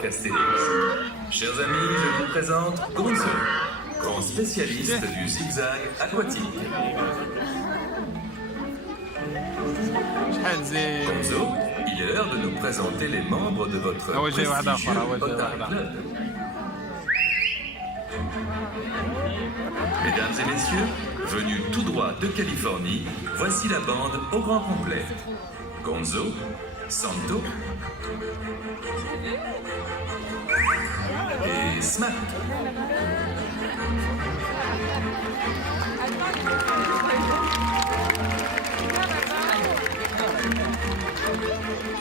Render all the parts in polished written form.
parc Astérix. Chers amis, je vous présente Gonzo, grand spécialiste du zigzag aquatique. Gonzo, il est l'heure de nous présenter les membres de votre prestigieux Otari Club. Mesdames et messieurs, venus tout droit de Californie, voici la bande au grand complet. Gonzo, Santo et Smack.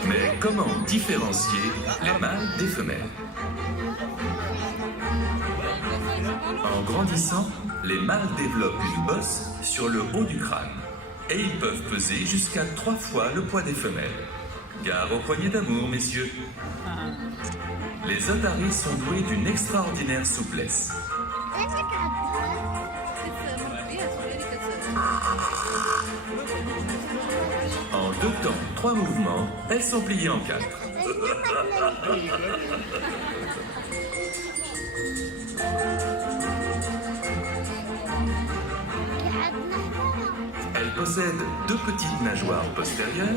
Mais comment différencier les mâles des femelles? En grandissant, les mâles développent une bosse sur le haut du crâne et ils peuvent peser jusqu'à 3 fois le poids des femelles. Gare aux poignées d'amour, messieurs. Les otaries sont doués d'une extraordinaire souplesse. En 2 temps, 3 mouvements, elles sont pliées en 4. Elles possèdent 2 petites nageoires postérieures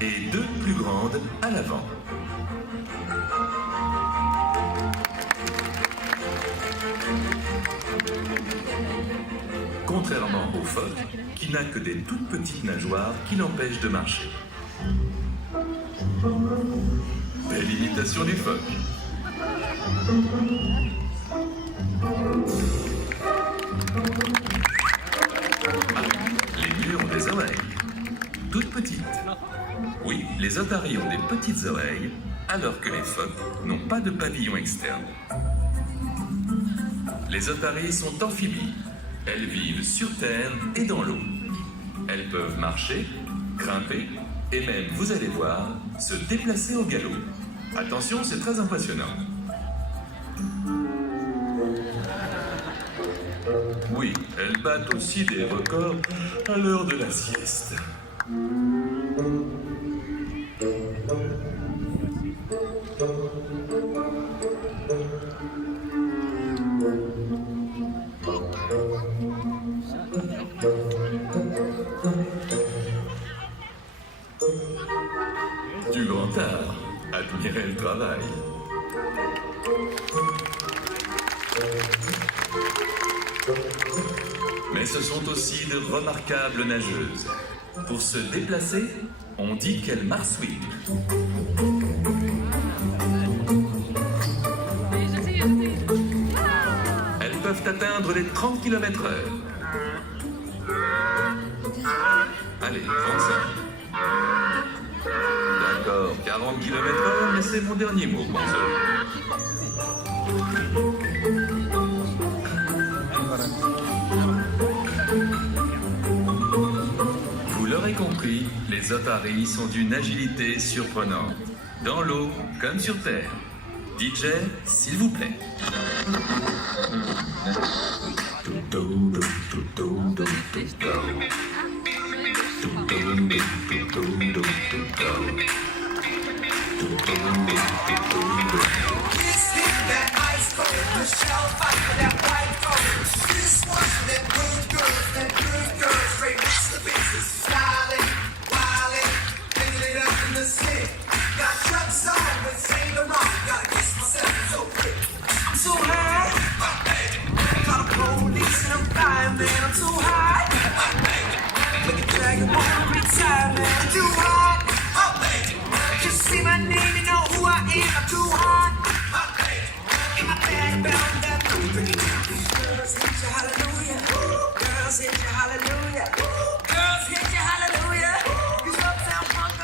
et 2 plus grandes à l'avant. Contrairement au phoque, qui n'a que des toutes petites nageoires qui l'empêchent de marcher. Belle imitation du phoque. Les murs ont des oreilles, toutes petites. Oui, les otaries ont des petites oreilles, alors que les phoques n'ont pas de pavillon externe. Les otaries sont amphibies. Elles vivent sur terre et dans l'eau. Elles peuvent marcher, grimper et même, vous allez voir, se déplacer au galop. Attention, c'est très impressionnant. Oui, elles battent aussi des records à l'heure de la sieste. Du grand art, admirez le travail. Mais ce sont aussi de remarquables nageuses. Pour se déplacer, on dit qu'elles marsouillent. Elles peuvent atteindre les 30 km/h. Allez, 35. D'accord, 40 km/h, mais c'est mon dernier mot, Gonzo. Vous l'aurez compris, les otaries sont d'une agilité surprenante. Dans l'eau comme sur terre. DJ, s'il vous plaît.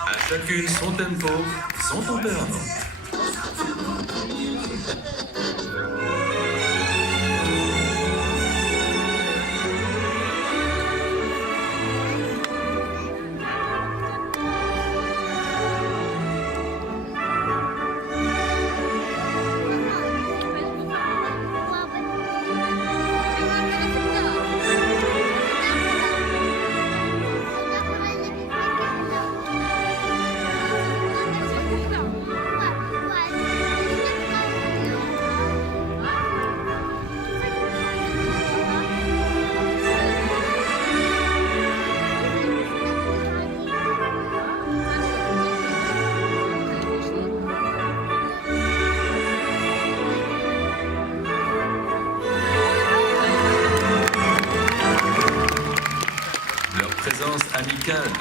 À chacune son tempo, son tempérament.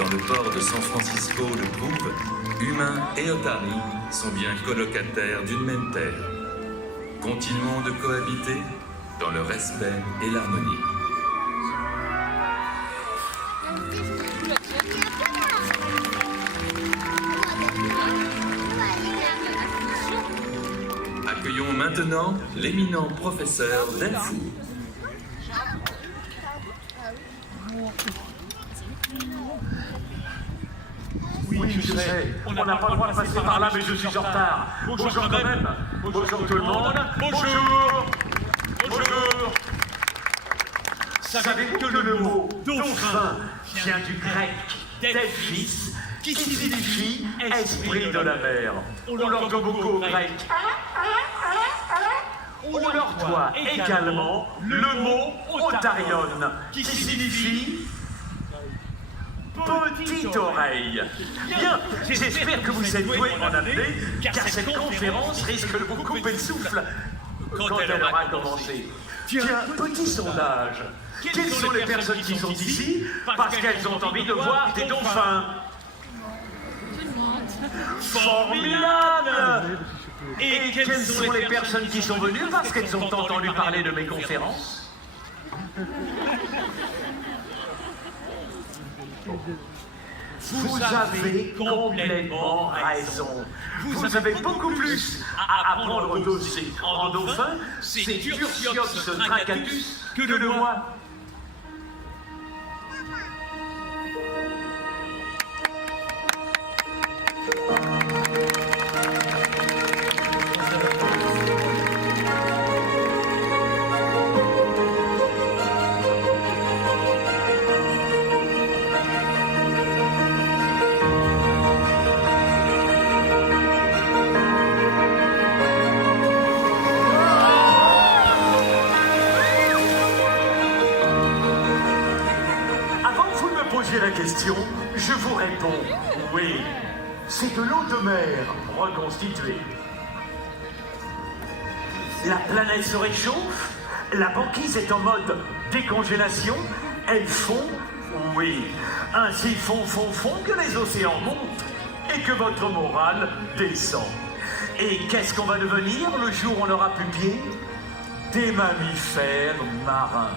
dans le port de San Francisco le prouvent, humains et otaries sont bien colocataires d'une même terre. Continuons de cohabiter dans le respect et l'harmonie. Accueillons maintenant l'éminent professeur Delfour. Oui, je sais, on n'a pas le droit de passer par là, mais je suis en retard. Bonjour quand même. Bonjour tout le monde. Bonjour. Bonjour. Savez-vous que le mot dauphin vient du grec delphis, qui signifie esprit de la mer? On leur doit beaucoup au grec. On leur doit également le mot otarion, qui signifie petite oreille. Bien, j'espère que vous êtes doués en apnée, car cette conférence risque de vous couper le souffle quand elle aura commencé. Tiens, petit sondage. Quelles sont les personnes qui sont ici parce qu'elles ont envie de voir des dauphins? Formidable! Et quelles sont les personnes qui sont venues parce qu'elles ont entendu parler de mes conférences? Vous avez complètement raison. Vous avez beaucoup plus à apprendre en dauphin, c'est Tursiops dracatus, que de moi. La question, je vous réponds oui. C'est de l'eau de mer reconstituée. La planète se réchauffe, la banquise est en mode décongélation, elles font oui. Ainsi font que les océans montent et que votre morale descend. Et qu'est-ce qu'on va devenir le jour où on n'aura plus pied? Des mammifères marins.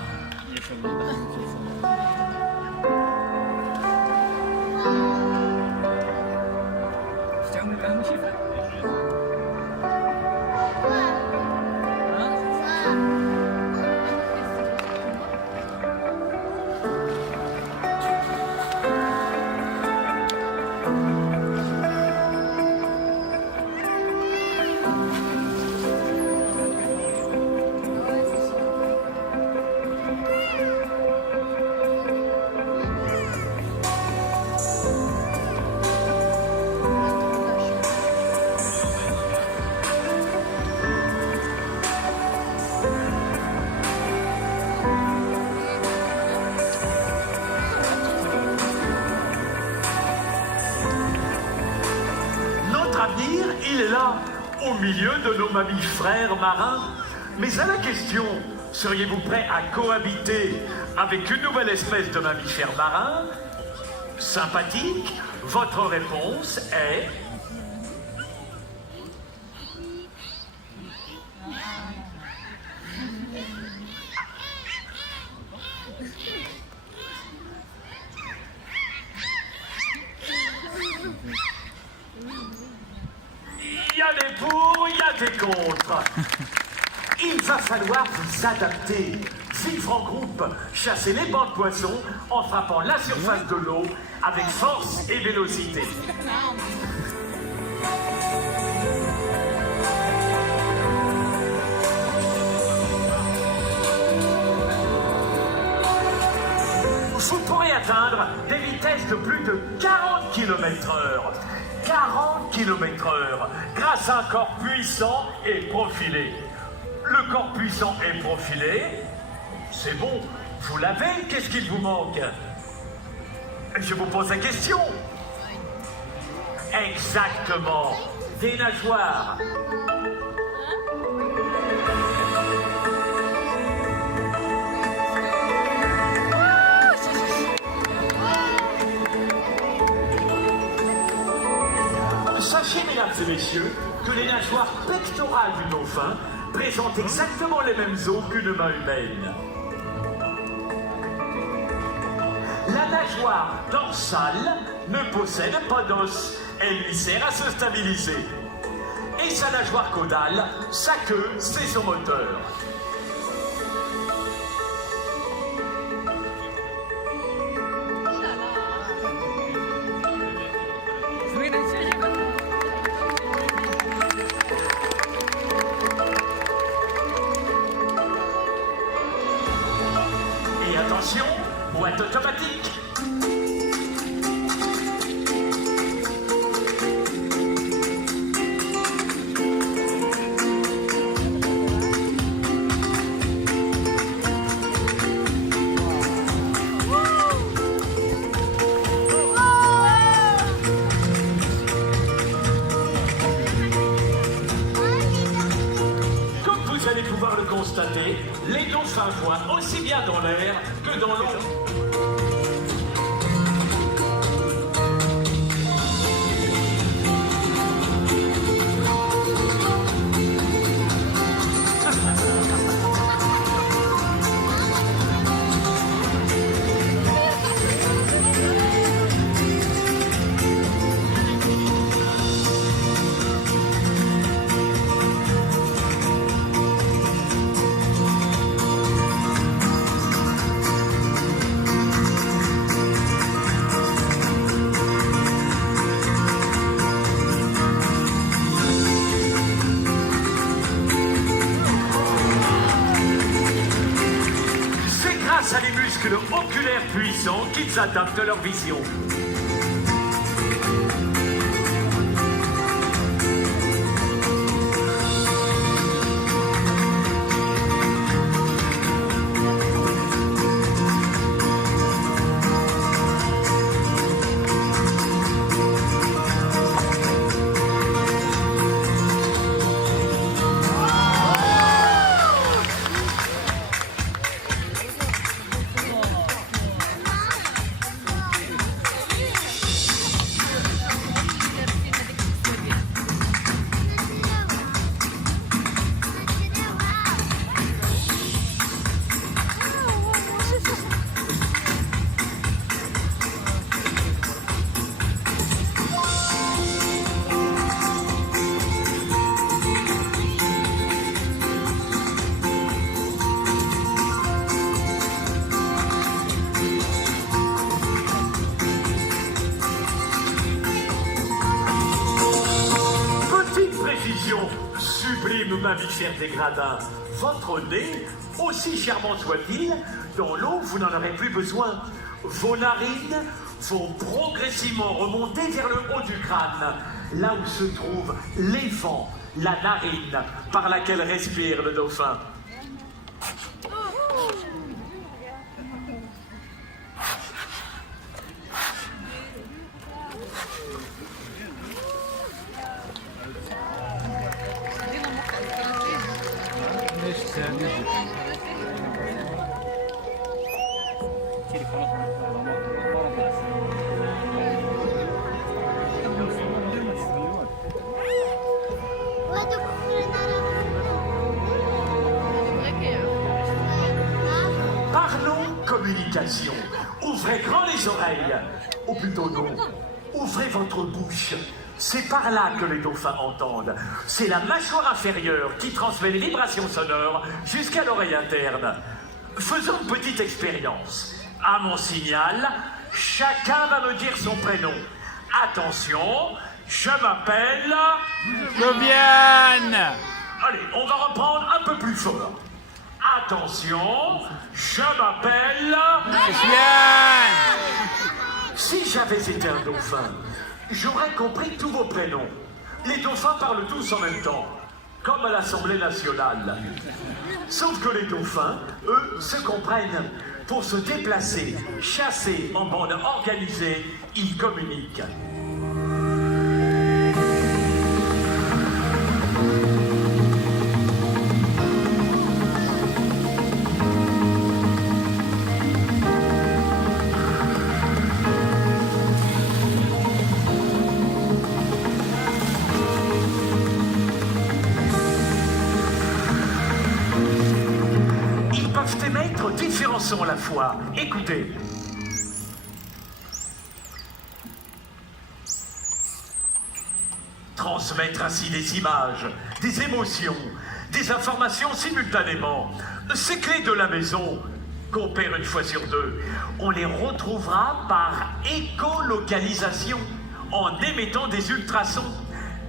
Il est là, au milieu de nos mammifères marins. Mais à la question, seriez-vous prêt à cohabiter avec une nouvelle espèce de mammifères marins? Sympathique, votre réponse est... Il y a des pour, il y a des contre. Il va falloir vous adapter. Vivre en groupe, chasser les bancs de poissons en frappant la surface de l'eau avec force et vélocité. Vous pourrez atteindre des vitesses de plus de 40 km/h. 40 km/h, grâce à un corps puissant et profilé. Le corps puissant et profilé, c'est bon, vous l'avez, qu'est-ce qu'il vous manque? Je vous pose la question. Exactement, des nageoires. Sachez, mesdames et messieurs, que les nageoires pectorales du dauphin présentent exactement les mêmes os qu'une main humaine. La nageoire dorsale ne possède pas d'os. Elle lui sert à se stabiliser. Et sa nageoire caudale, sa queue, c'est son moteur. Et attention, boîte automatique. Vous allez pouvoir le constater, les dauphins voient aussi bien dans l'air que dans l'eau. Grâce à des muscles oculaires puissants qu'ils adaptent leur vision. Sublime mammifère des gradins, votre nez, aussi charmant soit-il, dans l'eau, vous n'en aurez plus besoin. Vos narines vont progressivement remonter vers le haut du crâne, là où se trouve l'évent, la narine, par laquelle respire le dauphin. Parlons communication. Ouvrez grand les oreilles. Ou plutôt non. Ouvrez votre bouche. C'est par là que les dauphins entendent. C'est la mâchoire inférieure qui transmet les vibrations sonores jusqu'à l'oreille interne. Faisons une petite expérience. À mon signal, chacun va me dire son prénom. Attention, je m'appelle... Joviane. Allez, on va reprendre un peu plus fort. Attention, je m'appelle... Joviane. Si j'avais été un dauphin, j'aurais compris tous vos prénoms. Les dauphins parlent tous en même temps, comme à l'Assemblée nationale. Sauf que les dauphins, eux, se comprennent. Pour se déplacer, chasser en bande organisée, ils communiquent. sur différents sons à la fois. Écoutez. Transmettre ainsi des images, des émotions, des informations simultanément. Ces clés de la maison, qu'on perd une fois sur deux, on les retrouvera par écolocalisation, en émettant des ultrasons.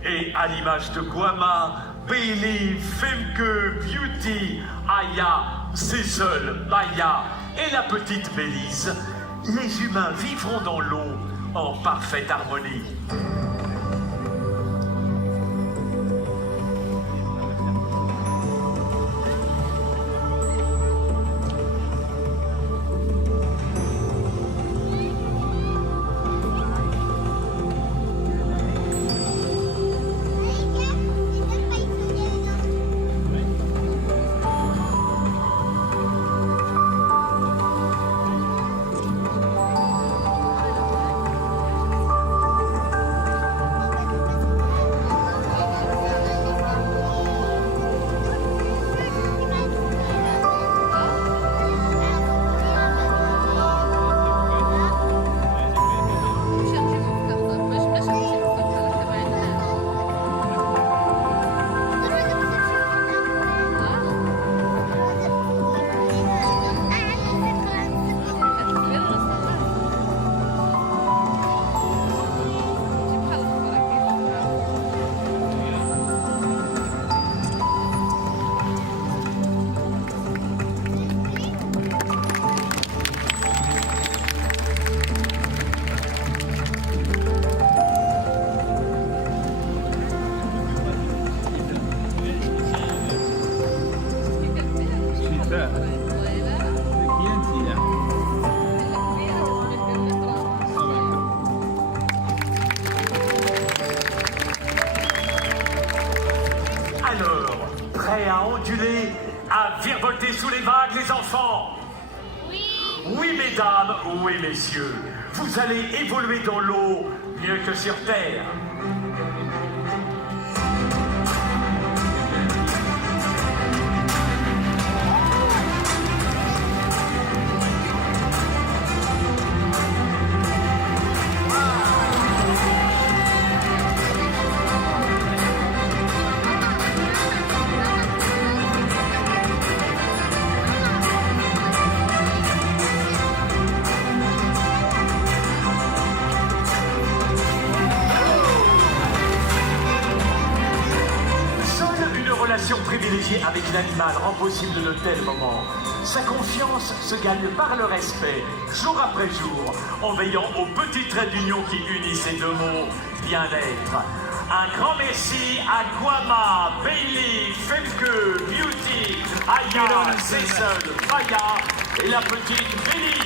Et à l'image de Guama, Bailey, Femke, Beauty, Aya, Cecil, Maya et la petite Bélise, les humains vivront dans l'eau en parfaite harmonie. Alors, prêts à onduler, à virevolter sous les vagues, les enfants? Oui. Oui, mesdames, oui, messieurs. Vous allez évoluer dans l'eau mieux que sur terre. Privilégiée avec l'animal rend possible de tels moments. Sa confiance se gagne par le respect, jour après jour, en veillant aux petits traits d'union qui unissent ces deux mots, bien-être. Un grand merci à Guama, Bailey, Femke, Beauty, Aya, Cecil, Maya et la petite Bélise.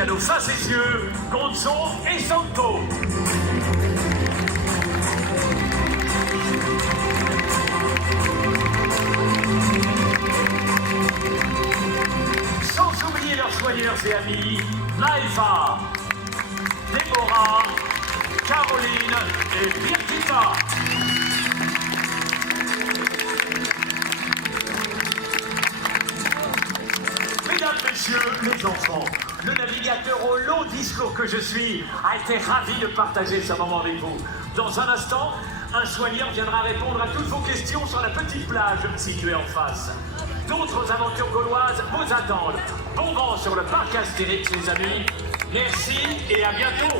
À nos face et yeux, Gonzo et Santo. Sans oublier leurs soigneurs et amis, Naïfa, Déborah, Caroline et Birgitta. Mesdames, messieurs, les enfants, le navigateur au long discours que je suis a été ravi de partager ce moment avec vous. Dans un instant, un soigneur viendra répondre à toutes vos questions sur la petite plage située en face. D'autres aventures gauloises vous attendent. Bon vent sur le parc Astérix, les amis. Merci et à bientôt.